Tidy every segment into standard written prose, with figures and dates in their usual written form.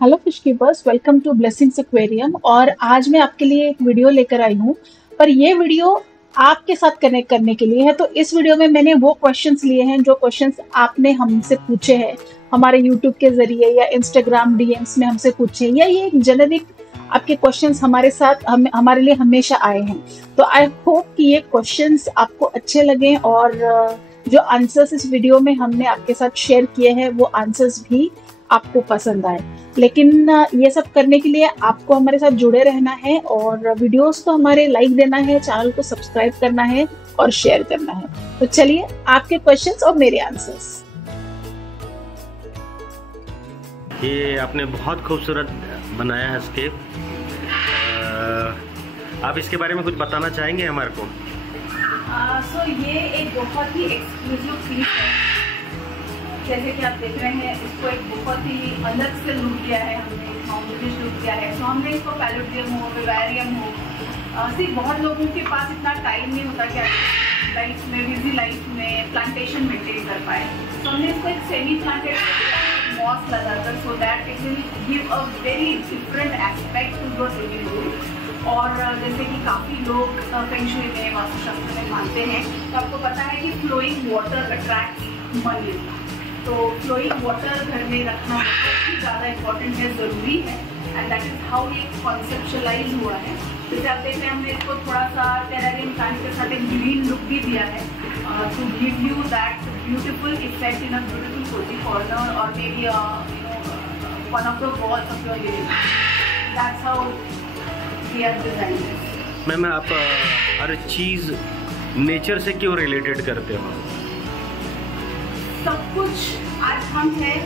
Hello fish keepers, welcome to Blessings Aquarium. और आज मैं आपके लिए एक वीडियो लेकर आई हूँ, पर ये वीडियो आपके साथ कनेक्ट करने के लिए है। तो इस वीडियो में मैंने वो क्वेश्चंस लिए हैं जो क्वेश्चंस आपने हमसे पूछे हैं हमारे यूट्यूब के जरिए या इंस्टाग्राम डीएम्स में हमसे पूछे, या ये एक जेनेरिक आपके क्वेश्चंस हमारे साथ हमारे लिए हमेशा आए हैं। तो आई होप कि ये क्वेश्चंस आपको अच्छे लगे और जो आंसर्स इस वीडियो में हमने आपके साथ शेयर किए हैं वो आंसर्स भी आपको पसंद आए। लेकिन ये सब करने के लिए आपको हमारे साथ जुड़े रहना है और वीडियोस को हमारे लाइक देना है, चैनल को सब्सक्राइब करना है और शेयर करना है। तो चलिए आपके क्वेश्चंस और मेरे आंसर्स। ये आपने बहुत खूबसूरत बनाया है स्केप। आप इसके बारे में कुछ बताना चाहेंगे हमारे को? ये एक बहुत ही एक्सक्लूसिव पीस है। जैसे कि आप देख रहे हैं, इसको एक बहुत ही अलग से लुक दिया है हमने, माउंटेनिश लुक दिया है। हमने इसको पैलेडियम हो, विवेरियम हो, सिर्फ बहुत लोगों के पास इतना टाइम नहीं होता कि लाइफ में, बिजी लाइफ में प्लांटेशन मेंटेन कर पाए। तो हमने इसको एक सेमी प्लांटेड मॉस लगाकर, so that it will give a very different aspect to your living room. और जैसे कि काफ़ी लोग फेंग शुई में, वास्तुशास्त्र में मानते हैं, तो आपको पता है कि फ्लोइंग वाटर अट्रैक्ट मनी। तो फ्लोइंग वाटर घर में रखना बहुत ही ज़्यादा इम्पोर्टेंट है, ज़रूरी है। एंड दैट इज़ हाउ ये कॉन्सेप्चुअलाइज हुआ है। जैसे आप देख रहे हैं, हमने इसको थोड़ा सा टेरारियम प्लांट के साथ एक ग्रीन लुक भी दिया है to give you that beautiful effect in a beautiful cozy corner और may be one of the walls of your living. That's how we are designing this. Ma'am, आप हर चीज़ nature से क्यों रिलेटेड करते हो? सब कुछ आज हम हैं,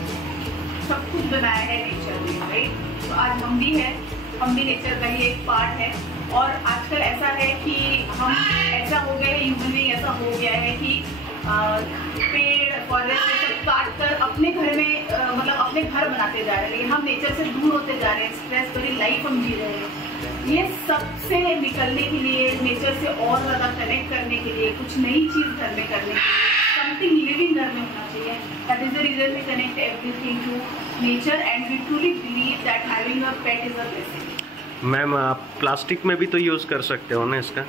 सब कुछ बनाया है नेचर ने, राइट? तो आज हम भी हैं, हम भी नेचर का ही एक पार्ट है। और आजकल ऐसा है कि हम ऐसा हो गए हैं, ह्यूमन बीइंग ऐसा हो गया है कि पेड़ फॉरेस्ट काट कर अपने घर में मतलब अपने घर बनाते जा रहे हैं, लेकिन हम नेचर से दूर होते जा रहे हैं। स्ट्रेस भरी लाइफ हम जी रहे हैं। ये सबसे निकलने के लिए, नेचर से और ज़्यादा कनेक्ट करने के लिए, कुछ नई चीज़ घर में करने के लिए, समथिंग लिविंग घर में होना चाहिए। That is the reason we connect everything to nature and we truly believe that having a pet is a blessing. Ma'am, आप प्लास्टिक में भी तो यूज़ कर सकते हो ना इसका?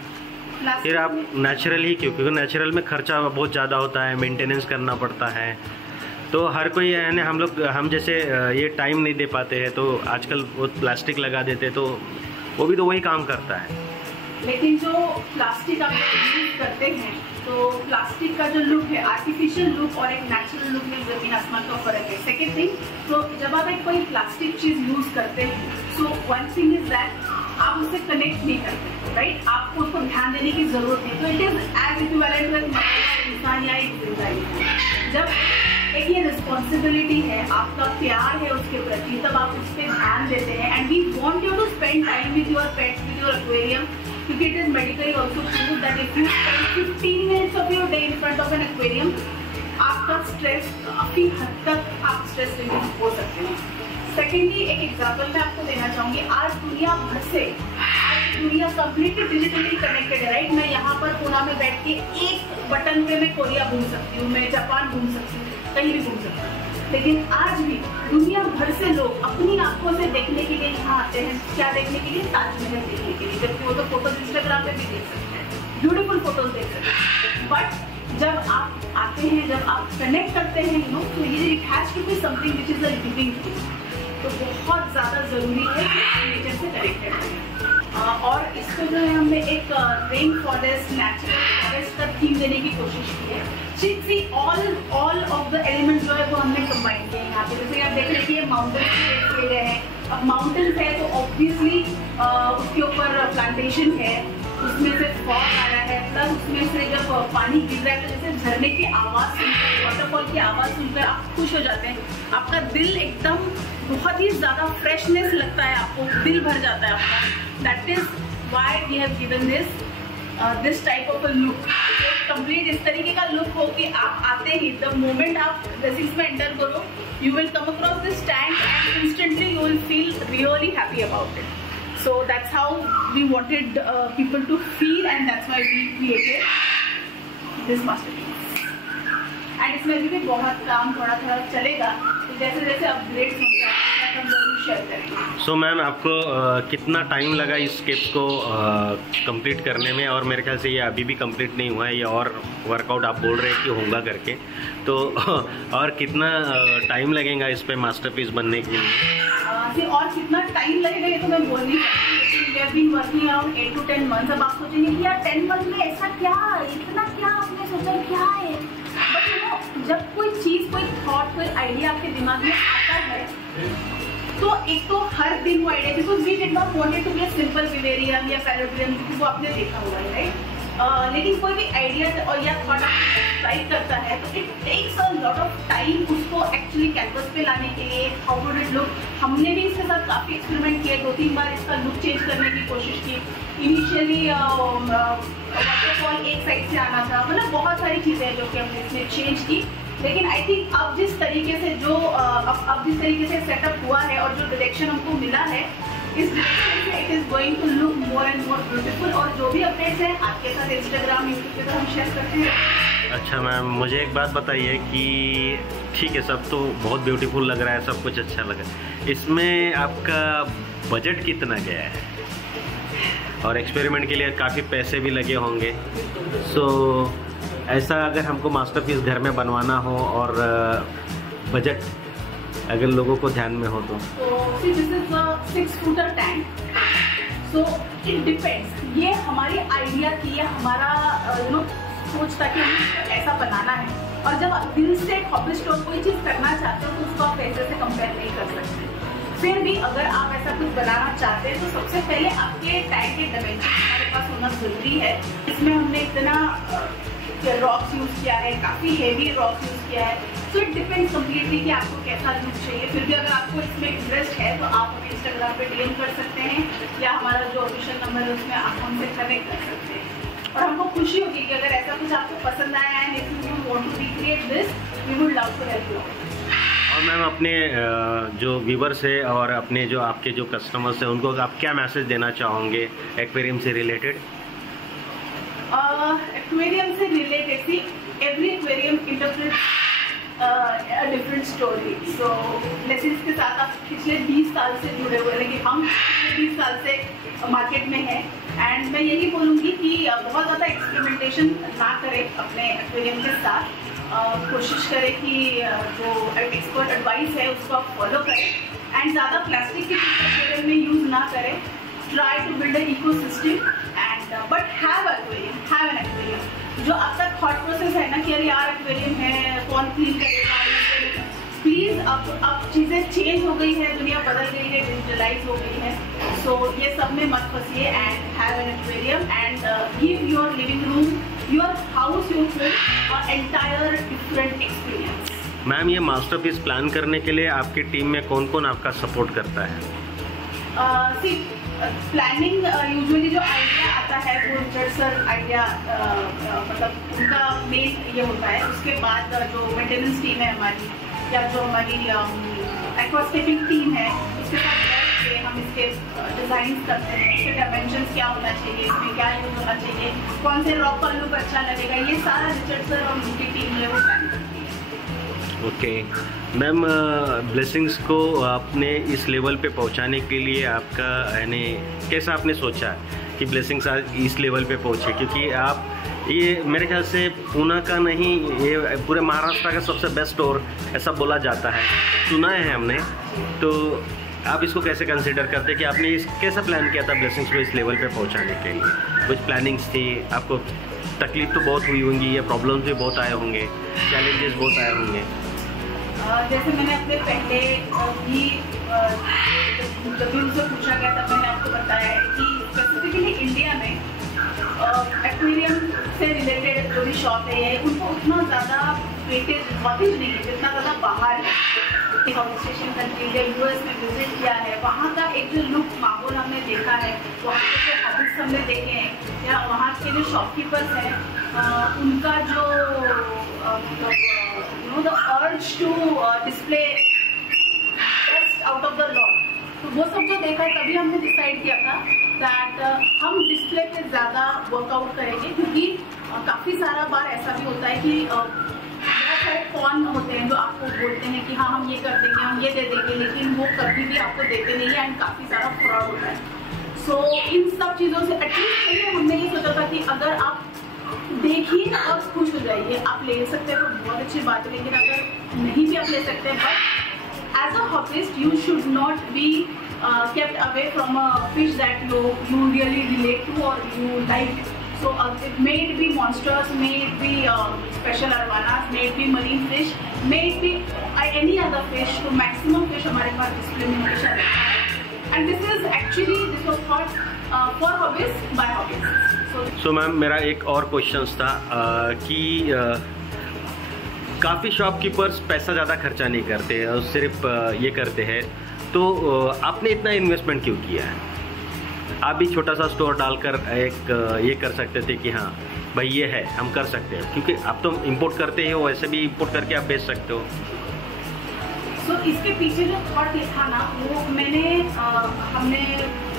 फिर आप नेचुरल ही क्यों? क्योंकि नेचुरल में खर्चा बहुत ज़्यादा होता है, मेंटेनेंस करना पड़ता है। तो हर कोई यानी हम जैसे ये टाइम नहीं दे पाते हैं, तो आजकल वो प्लास्टिक लगा देते हैं, तो वो भी तो वही काम करता है। लेकिन जो प्लास्टिक आप यूज करते हैं, तो प्लास्टिक का जो लुक है, आर्टिफिशियल लुक और एक नेचुरल लुक में जमीन आसमान का फर्क है। सेकेंड थिंग, तो जब आप एक कोई प्लास्टिक चीज यूज करते हैं, so one thing is that आप उससे कनेक्ट नहीं करते, राइट? आपको उसको ध्यान देने की जरूरत नहीं। तो it is as equivalent with इंसान या एक जिंदगी। जब एक ये रिस्पॉन्सिबिलिटी है, आपका प्यार है उसके प्रति, तब आप उस पर ध्यान देते हैं। And we want you to spend time with your pets, with your aquarium, क्योंकि it is medically also prove that if you spend 15 minutes of your day in front of an aquarium, आपका stress काफी हद तक आप stress release हो सकते हैं। Secondly, एक एग्जाम्पल मैं आपको देना चाहूंगी। आज दुनिया भर से, दुनिया कंप्लीटली डिजिटली कनेक्टेड है, राइट? मैं यहाँ पर पुणे में बैठ के एक बटन पे मैं कोरिया घूम सकती हूँ, मैं जापान घूम सकती हूँ, कहीं भी घूम सकती हूँ। लेकिन आज भी दुनिया भर से लोग अपनी आंखों से देखने के लिए यहाँ आते हैं। क्या देखने के लिए? ताजमहल देखने के लिए। जबकि वो तो फोटोज इंस्टाग्राम पे भी देख सकते हैं, ब्यूटीफुल फोटोज देख सकते हैं। बट जब आप आते हैं, जब आप कनेक्ट करते हैं, तो ये it has to be something which is a living thing. तो बहुत ज़्यादा ज़रूरी है कि आप नेचर से कनेक्टेड रहें। और इसको जो है, हमने एक रेन फॉरेस्ट, नेचुरल फॉरेस्ट का थीम देने की कोशिश की है। See all of the elements जो है वो हमने कंबाइन किए हैं यहाँ पे। जैसे आप देख रहे हैं कि ये माउंटेन किए गए हैं। अब माउंटेन्स है तो ऑब्वियसली उसके ऊपर प्लांटेशन है, उसमें से फॉग आ रहा है, प्लस उसमें से जब पानी गिर रहा है तो जैसे झरने की आवाज़ सुनकर, वाटरफॉल की आवाज़ सुनकर आप खुश हो जाते हैं। आपका दिल एकदम बहुत ही ज़्यादा फ्रेशनेस लगता है, आपको दिल भर जाता है आपका। That is why we have given this type of a look. Complete इस तरीके का लुक हो कि आप आते ही, द मोमेंट आप ब्लेसिंग्स में एंटर करो, you will come across this tank and instantly you will feel really happy about it. So that's how we wanted people to feel, and that's why we created this masterpiece. And इसमें भी बहुत काम थोड़ा चलेगा। तो जैसे जैसे upgrades होंगे, शेयर करेंगे। सो मैम आपको कितना टाइम लगा इस स्टेप्स को कंप्लीट करने में, और मेरे ख्याल से ये अभी भी कंप्लीट नहीं हुआ है, ये और वर्कआउट आप बोल रहे हैं कि होगा करके, तो और कितना टाइम लगेगा इस पे मास्टरपीस बनने के लिए? और कितना टाइम लगेगा ये तो मैं बोल नहीं सकती, लेकिन we have been working around 8 to 10 months। अब आप सोचेंगे कि यार 10 months में ऐसा क्या, इतना क्या आपने सोचा क्या है, बट यू नो जब कोई चीज़, कोई थॉट, कोई आइडिया आपके दिमाग में आता है तो एक तो हर दिन वो idea, because we did not wanted to be a simple vivarium या पैराविलियम, क्योंकि वो आपने देखा हुआ है राइट। लेकिन कोई भी आइडिया और या थॉट आपको ट्राई करता है तो it takes a lot of time उसको एक्चुअली कैनवस पे लाने के लिए। हाउ वुड इट लुक, हमने भी इसके साथ काफ़ी एक्सपेरिमेंट किए, 2-3 बार इसका लुक चेंज करने की कोशिश की। इनिशियली वाटरफॉल एक साइड से आना था, मतलब बहुत सारी चीज़ें हैं जो कि हमने इसमें चेंज की। लेकिन आई थिंक अब जिस तरीके से जो अब जिस तरीके से सेटअप हुआ है और जो डायरेक्शन हमको मिला है, इस डायरेक्शन से it is going to look more and more beautiful. और जो भी अपडेट्स हैं आपके साथ इंस्टाग्राम, यूट्यूब पे तो हम शेयर करते हैं। अच्छा मैम, मुझे एक बात बताइए कि ठीक है सब तो बहुत ब्यूटीफुल लग रहा है, सब कुछ अच्छा लग रहा है, इसमें आपका बजट कितना गया है? और एक्सपेरिमेंट के लिए काफ़ी पैसे भी लगे होंगे। सो ऐसा अगर हमको मास्टरपीस घर में बनवाना हो और बजट अगर लोगों को ध्यान में हो तो this is a 6-footer tank. So it depends, ये हमारी आइडिया की या हमारा सोच था कि हमें ऐसा बनाना है। और जब आप दिल से हॉबीस्ट और कोई चीज़ करना चाहते हो तो उसको आप पैसे से कंपेयर नहीं कर सकते। फिर भी अगर आप ऐसा कुछ बनाना चाहते हैं तो सबसे पहले आपके टैंक के डायमेंशन हमारे पास होना जरूरी है। इसमें हमने इतना रॉक्स यूज़ किया है, काफ़ी हेवी रॉक्स यूज़ किया है। सो इट डिपेंड्स कम्प्लीटली कि आपको कैसा लुक चाहिए। फिर भी अगर आपको इसमें इंटरेस्ट है तो आप हमें इंस्टाग्राम पे डीएम कर सकते हैं या हमारा जो ऑफिशियल नंबर है उसमें आप हमसे कनेक्ट कर सकते हैं। और हमको खुशी होगी कि अगर ऐसा कुछ आपको पसंद आया है, if you want to recreate this, we would love to help you. और मैम अपने जो व्यूवर्स है और अपने जो आपके जो कस्टमर्स हैं उनको आप क्या मैसेज देना चाहोगे एक्वेरियम से रिलेटेड? एक्वेरियम से related, see every aquarium interprets a different story. So blessings के साथ आप पिछले 20 साल से जुड़े हुए, लेकिन हम पिछले 20 साल से मार्केट में हैं। एंड मैं यही बोलूँगी कि बहुत ज़्यादा एक्सपेरिमेंटेशन ना करें अपने एक्वेरियम के साथ। कोशिश करें कि जो एक्सपर्ट एडवाइस है उसको आप फॉलो करें एंड ज़्यादा प्लास्टिक के एक्वेरियम में यूज़ ना करें। Try to build an ecosystem and but have an aquarium। जो आपका थॉट प्रोसेस है ना कि अरे यार एक्वेरियम है, कौन क्लीन करेगा, प्लीज अब चीज़ें चेंज हो गई है, दुनिया बदल गई है, डिजिटलाइज हो गई है। सो ये सब में मत फंसिए and have an aquarium and give your living room, your house, your food entire different experience. Ma'am ये मास्टरपीस प्लान करने के लिए आपकी टीम में कौन कौन आपका सपोर्ट करता है? प्लानिंग यूजुअली जो आइडिया आता है वो रिचर्ड सर आइडिया मतलब उनका मेन ये होता है। उसके बाद जो मेंटेनेंस टीम है हमारी या जो हमारी एक्वास्केपिंग टीम है उसके साथ बैठ के हम इसके डिज़ाइन करते हैं, इसके डायमेंशंस क्या होना चाहिए, इसमें क्या यूज होना चाहिए, कौन से रॉक का लुक अच्छा लगेगा, ये सारा रिचर्ड सर और उनकी टीम है वो प्लान करती है। ओके मैम, ब्लेसिंग्स को आपने इस लेवल पे पहुंचाने के लिए आपका यानी कैसा आपने सोचा कि ब्लेसिंग्स आज इस लेवल पे पहुंचे? क्योंकि आप ये मेरे ख्याल से पुणे का नहीं, ये पूरे महाराष्ट्र का सबसे बेस्ट स्टोर ऐसा बोला जाता है, सुना है हमने। तो आप इसको कैसे कंसिडर करते हैं कि आपने इस कैसा प्लान किया था ब्लेसिंग्स को इस लेवल पे पहुंचाने के लिए? कुछ प्लानिंग्स थी, आपको तकलीफ तो बहुत हुई होंगी, या प्रॉब्लम्स भी बहुत आए होंगे, चैलेंजेस बहुत आए होंगे? जैसे मैंने अपने पहले भी जब भी उनसे पूछा गया था मैंने आपको बताया है कि स्पेसिफिकली इंडिया में एक्वेरियम से रिलेटेड जो भी शॉप है उनको उतना ज़्यादा वेटेज नहीं है जितना ज़्यादा बाहर है। स्टेशन कंट्री या यूएस में विजिट किया है, वहाँ का एक जो लुक माहौल हमने देखा है, वहाँ के जो ऑफिस हमने देखे हैं या वहाँ के जो शॉपकीपर्स हैं उनका जो the urge to display best out of the lot, तो वो सब जो देखा है तभी हमने डिसाइड किया था दैट हम डिस्प्ले पे ज़्यादा वर्कआउट करेंगे। क्योंकि काफ़ी सारा बार ऐसा भी होता है कि बहुत सारे कौन होते हैं जो आपको बोलते हैं कि हाँ हम ये कर देंगे, हम ये दे देंगे, लेकिन वो कभी भी आपको देते नहीं है एंड काफ़ी सारा फ्रॉड होता है। सो इन सब चीज़ों से एटलीस्ट हमने ये सोचा था कि अगर आप देखिए और खुश हो जाइए, आप ले सकते हैं तो बहुत अच्छी बात है, लेकिन अगर नहीं भी आप ले सकते हैं, but as a hobbyist you should not be kept away from a fish that you really relate to or you like. So may it be monsters, may it be special arowanas, may it be marine fish, may it be any other fish, तो maximum fish हमारे पास display में हमेशा रहता है। And this was thought for hobbies by hobbyists. So ma'am मेरा एक और question था कि काफ़ी शॉपकीपर्स पैसा ज़्यादा खर्चा नहीं करते और सिर्फ ये करते हैं, तो आपने इतना इन्वेस्टमेंट क्यों किया है? आप भी छोटा सा स्टोर डालकर एक ये कर सकते थे कि हाँ भाई ये है, हम कर सकते हैं, क्योंकि आप तो इंपोर्ट करते हो, वैसे भी इंपोर्ट करके आप बेच सकते हो। So, इसके पीछे जो थॉट था ना, वो हमने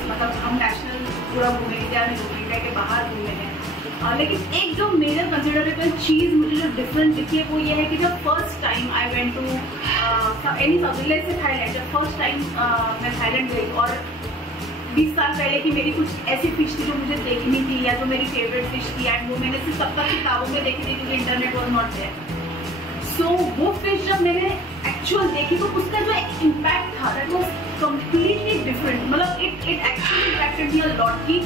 मतलब हम नेशनल पूरा घूमे, इंडिया में घूमे, के बाहर घूमे हैं, लेकिन एक जो मेजर कंसिडरेबल चीज़ मुझे जो डिफरेंस दिखी है वो ये है कि जब first time I went to any south से थाईलैंड, जब फर्स्ट टाइम मैं थाईलैंड गई और 20 साल पहले की मेरी कुछ ऐसी फिश थी जो मुझे देखनी थी या जो मेरी फेवरेट फिश थी, एंड वो मैंने सिर्फ तब तक किताबों में देखी थी क्योंकि इंटरनेट वॉज नॉट देयर। सो वो फिश जब मैंने एक्चुअल देखी तो उसका जो इम्पैक्ट था दैट वाज कम्प्लीटली डिफरेंट, मतलब it actually impacted me a lot. की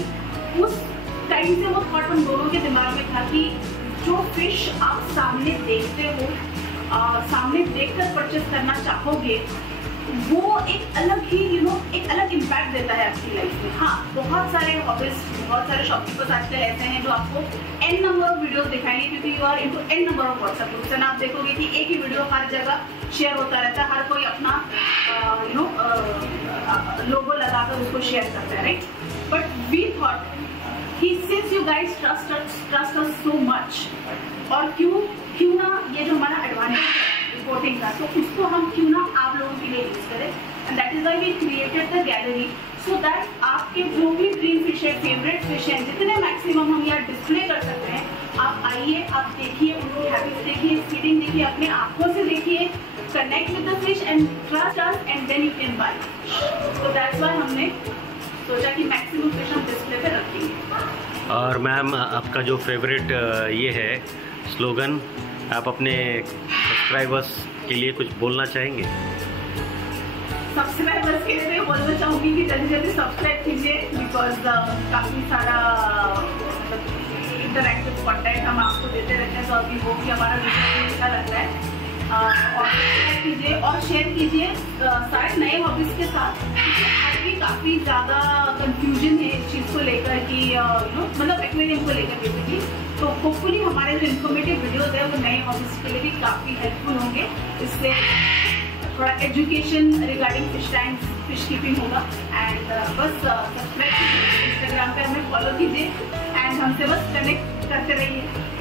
उस टाइम से वो थॉट हम दोनों के दिमाग में था कि जो फिश आप सामने देखते हो, सामने देखकर परचेस करना चाहोगे, वो एक अलग ही एक अलग इम्पैक्ट देता है आपकी लाइफ में। हाँ, बहुत सारे हॉबिस्ट, बहुत सारे शॉपकीपर्स आजकल ऐसे हैं जो आपको n नंबर ऑफ वीडियोस दिखाएंगे क्योंकि you are into n number of WhatsApp groups, and आप देखोगे कि एक ही वीडियो हर जगह शेयर होता रहता है, हर कोई अपना लोगो लगाकर उसको शेयर करता है, राइट? बट वी थॉट कि since you guys trust us so much, और क्यों ना ये जो हमारा एडवांटेज है रिपोर्टिंग का, तो उसको हम क्यों ना आप लोगों के लिए यूज करें, and that is why we created the gallery, so that आपके जो भी ड्रीम फिश है, फेवरेट फिश है, जितने मैक्सिमम हम यहाँ डिस्प्ले कर सकते हैं, आप आइए, आप देखिए, उनकी हैबिट्स देखिए, फीडिंग देखिए, अपने आंखों से देखिए, connect with the fish and trust us, and then you can buy. तो दैट्स व्हाई हमने सोचा कि मैक्सिमम फिश हम डिस्प्ले पे रखेंगे। और मैम आपका जो फेवरेट ये है स्लोगन, आप अपने सब्सक्राइबर्स के लिए कुछ बोलना चाहेंगे? सब्सक्राइबर्स के लिए बोलना चाहूँगी कि जल्दी जल्दी सब्सक्राइब कीजिए, बिकॉज काफ़ी सारा इंटरैक्टिव कंटेंट हम आपको देते रहते हैं, तो अभी वो भी हमारा वीडियो अच्छा लगता है। और शेयर कीजिए सारे नए हॉबीज के साथ, आज भी काफ़ी ज़्यादा कंफ्यूजन है इस चीज़ को लेकर कि मतलब एक्वेरियम को लेकर बेसिकली, तो होपफुली हमारे जो इन्फॉर्मेटिव वीडियोस है वो नए हॉबीज के लिए भी काफ़ी हेल्पफुल होंगे। इससे थोड़ा education regarding fish tanks, fish keeping होगा, एंड बस सब्सक्राइब कीजिए, इंस्टाग्राम पे हमें फॉलो कीजिए, एंड हमसे बस कनेक्ट करते रहिए।